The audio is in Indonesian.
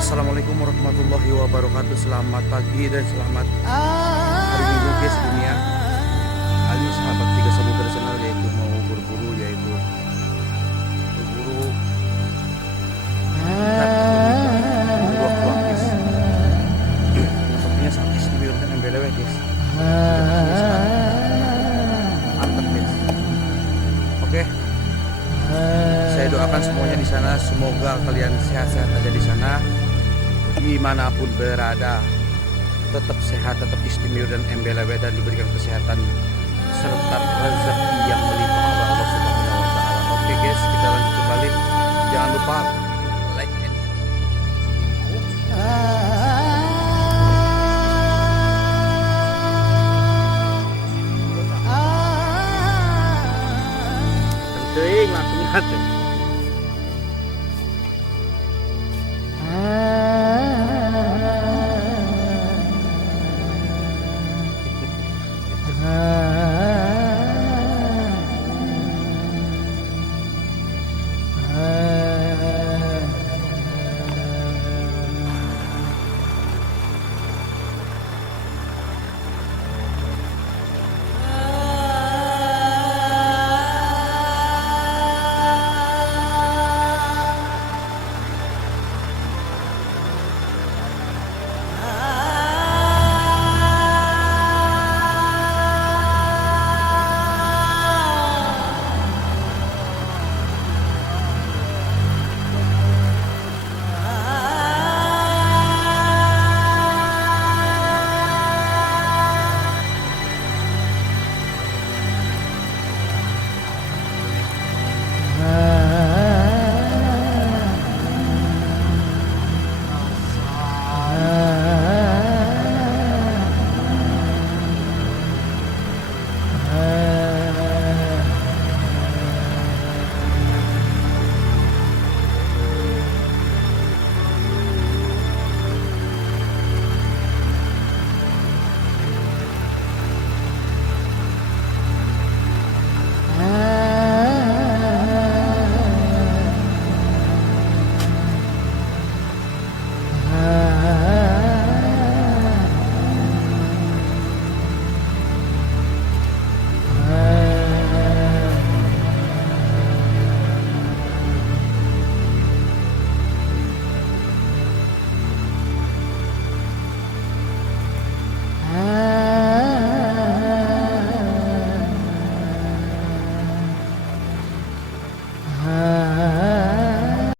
Assalamualaikum warahmatullahi wabarakatuh. Selamat pagi dan selamat hari Minggu guys dunia. Kali ini sahabat tiga sahabat tradisional yaitu mau berburu dua kuah guys. Sepertinya sampai sini dan MBLW guys. Mantap guys. Oke. Saya doakan semuanya di sana, semoga kalian sehat-sehat aja di sana, dimanapun berada, tetap sehat, tetap istimewa dan embel-embel dan diberikan kesehatan serta rezeki yang melimpah oleh Allah Subhanahu wa taala. Oke guys, kita lanjut kembali. Jangan lupa like and langsung lihat.